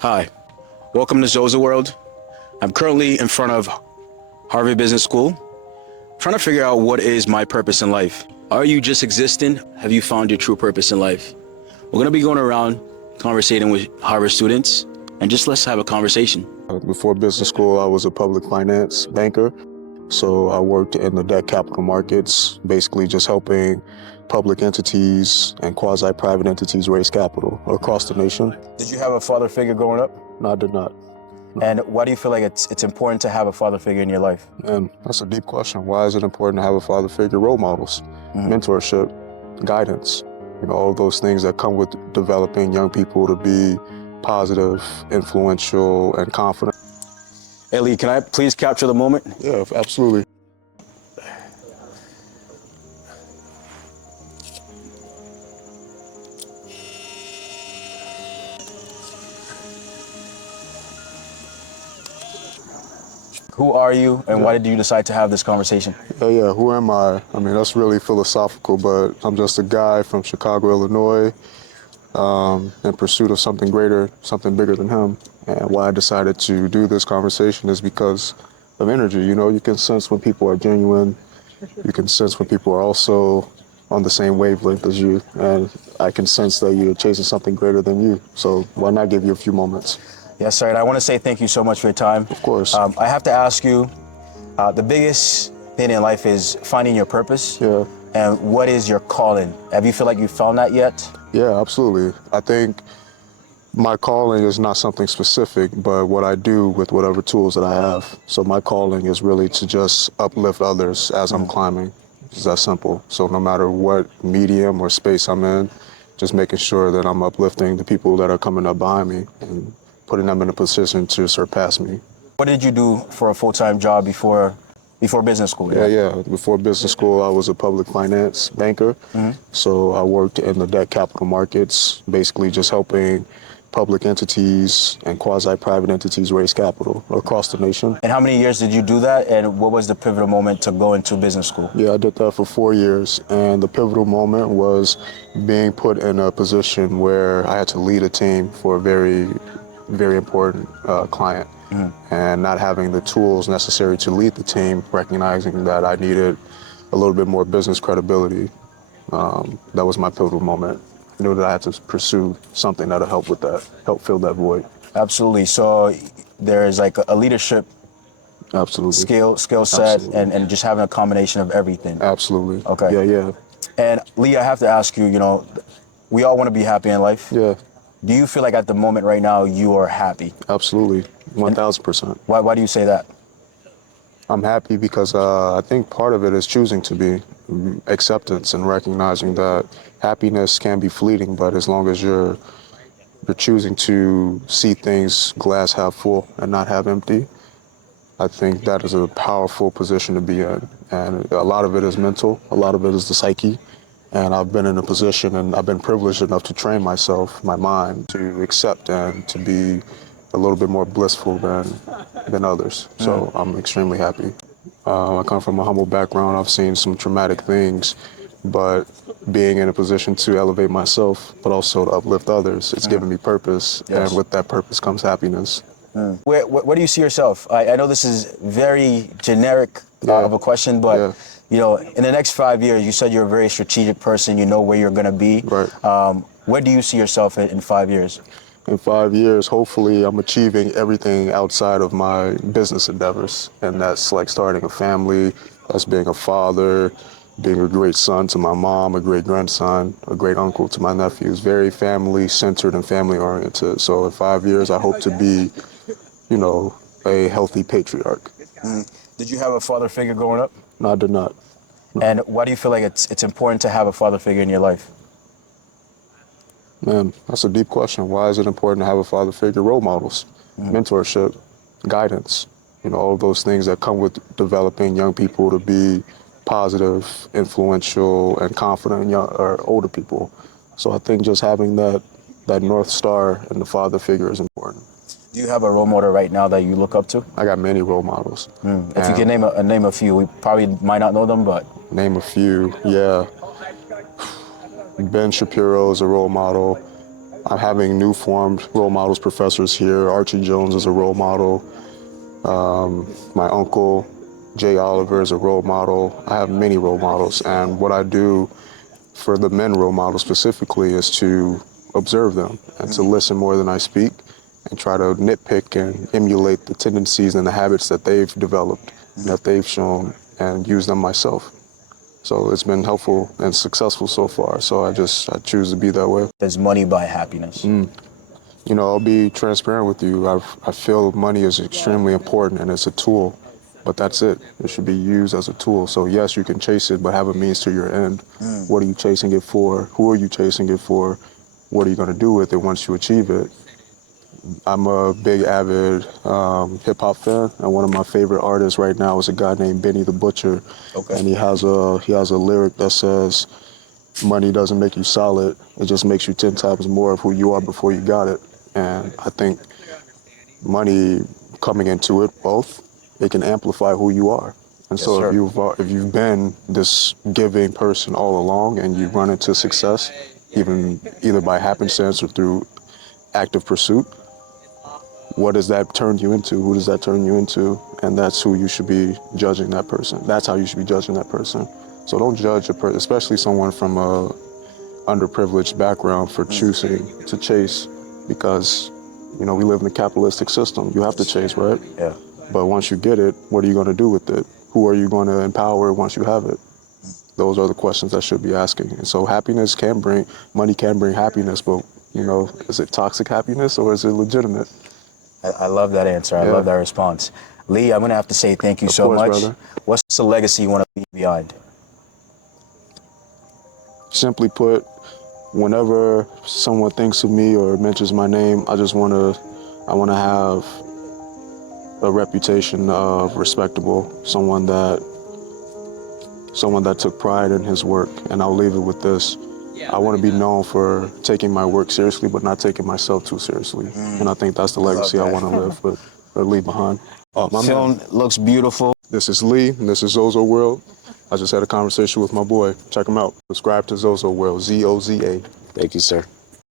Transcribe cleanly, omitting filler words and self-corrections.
Hi, welcome to Zoza World. I'm currently in front of Harvard Business School, trying to figure out what is my purpose in life. Are you just existing? Have you found your true purpose in life? We're gonna be going around conversating with Harvard students, and just let's have a conversation. Before business school, I was a public finance banker. So I worked in the debt capital markets, basically just helping public entities and quasi-private entities raise capital across the nation. Did you have a father figure growing up? No, I did not. And why do you feel like it's important to have a father figure in your life? And that's a deep question. Why is it important to have a father figure? Role models, mentorship, guidance, all of those things that come with developing young people to be positive, influential, and confident. Hey Lee, can I please capture the moment? Yeah, absolutely. Who are you, and why did you decide to have this conversation? Yeah, who am I? I mean, that's really philosophical, but I'm just a guy from Chicago, Illinois, in pursuit of something greater, something bigger than him. And why I decided to do this conversation is because of energy. You can sense when people are genuine. You can sense when people are also on the same wavelength as you. And I can sense that you're chasing something greater than you. So why not give you a few moments? Yes, sir, and I want to say thank you so much for your time. Of course. I have to ask you, the biggest thing in life is finding your purpose. Yeah. And what is your calling? Have you feel like you found that yet? Yeah, absolutely. I think my calling is not something specific, but what I do with whatever tools that I have. So my calling is really to just uplift others as I'm climbing. It's that simple. So no matter what medium or space I'm in, just making sure that I'm uplifting the people that are coming up behind me and putting them in a position to surpass me. What did you do for a full-time job before business school? Yeah. Before business school, I was a public finance banker. So I worked in the debt capital markets, basically just helping public entities and quasi-private entities raise capital across the nation. And how many years did you do that? And what was the pivotal moment to go into business school? Yeah, I did that for 4 years. And the pivotal moment was being put in a position where I had to lead a team for a very, very important client. And not having the tools necessary to lead the team, recognizing that I needed a little bit more business credibility. That was my pivotal moment. I knew that I had to pursue something that'll help with that, help fill that void. Absolutely. So there is like a leadership Absolutely. skill set Absolutely. and just having a combination of everything. Absolutely. Okay. Yeah. And Lee, I have to ask you, we all want to be happy in life. Yeah, Do you feel like at the moment right now you are happy? absolutely. 1000%. Why do you say that? I'm happy because I think part of it is choosing to be acceptance and recognizing that happiness can be fleeting, but as long as you're choosing to see things glass half full and not half empty, I think that is a powerful position to be in. And a lot of it is mental, a lot of it is the psyche. And I've been in a position and I've been privileged enough to train myself, my mind, to accept and to be a little bit more blissful than others. So I'm extremely happy. I come from a humble background. I've seen some traumatic things, but being in a position to elevate myself, but also to uplift others, it's given me purpose. Yes. And with that purpose comes happiness. Where do you see yourself? I know this is very generic of a question, but in the next 5 years, you said you're a very strategic person. You know where you're going to be. Right. Where do you see yourself in 5 years? In 5 years, hopefully I'm achieving everything outside of my business endeavors. And that's like starting a family, that's being a father, being a great son to my mom, a great grandson, a great uncle to my nephews. Very family-centered and family-oriented. So in 5 years, I hope to be, a healthy patriarch. Did you have a father figure growing up? No, I did not. And why do you feel like it's important to have a father figure in your life? Man, that's a deep question. Why is it important to have a father figure? Role models, mentorship, guidance, all of those things that come with developing young people to be positive, influential, and confident in or older people. So I think just having that North Star and the father figure is important. Do you have a role model right now that you look up to? I got many role models. If you can name a few, we probably might not know them, but Name a few, yeah. Ben Shapiro is a role model. I'm having new formed role models, professors here. Archie Jones is a role model. My uncle, Jay Oliver, is a role model. I have many role models. And what I do for the men role models specifically is to observe them and to listen more than I speak and try to nitpick and emulate the tendencies and the habits that they've developed, that they've shown, and use them myself. So it's been helpful and successful so far. So I choose to be that way. Does money buy happiness? You know, I'll be transparent with you. I feel money is extremely important and it's a tool, but that's it. It should be used as a tool. So yes, you can chase it, but have a means to your end. What are you chasing it for? Who are you chasing it for? What are you going to do with it once you achieve it? I'm a big avid hip hop fan, and one of my favorite artists right now is a guy named Benny the Butcher. Okay. And he has a lyric that says, "Money doesn't make you solid; it just makes you 10 times more of who you are before you got it." And I think money coming into it, it can amplify who you are. And Yes, so sir. if you've been this giving person all along and you run into success, either by happenstance or through active pursuit, what does that turn you into? Who does that turn you into? And that's who you should be judging that person. That's how you should be judging that person. So don't judge a person, especially someone from a underprivileged background, for choosing to chase, because, you know, we live in a capitalistic system. You have to chase, right? Yeah. But once you get it, what are you going to do with it? Who are you going to empower once you have it? Those are the questions I should be asking. And so money can bring happiness, but, you know, is it toxic happiness or is it legitimate? I love that answer. I Yeah. love that response. Lee, I'm going to have to say thank you Of so course, much. brother. What's the legacy you want to leave behind? Simply put, whenever someone thinks of me or mentions my name, I want to have a reputation of respectable, someone that took pride in his work. And I'll leave it with this. I want to be known for taking my work seriously, but not taking myself too seriously. And I think that's the legacy I want to live with or leave behind. My Film man, looks beautiful. this is Lee, and this is Zozo World. I just had a conversation with my boy. Check him out. Subscribe to Zozo World, Zoza. Thank you, sir.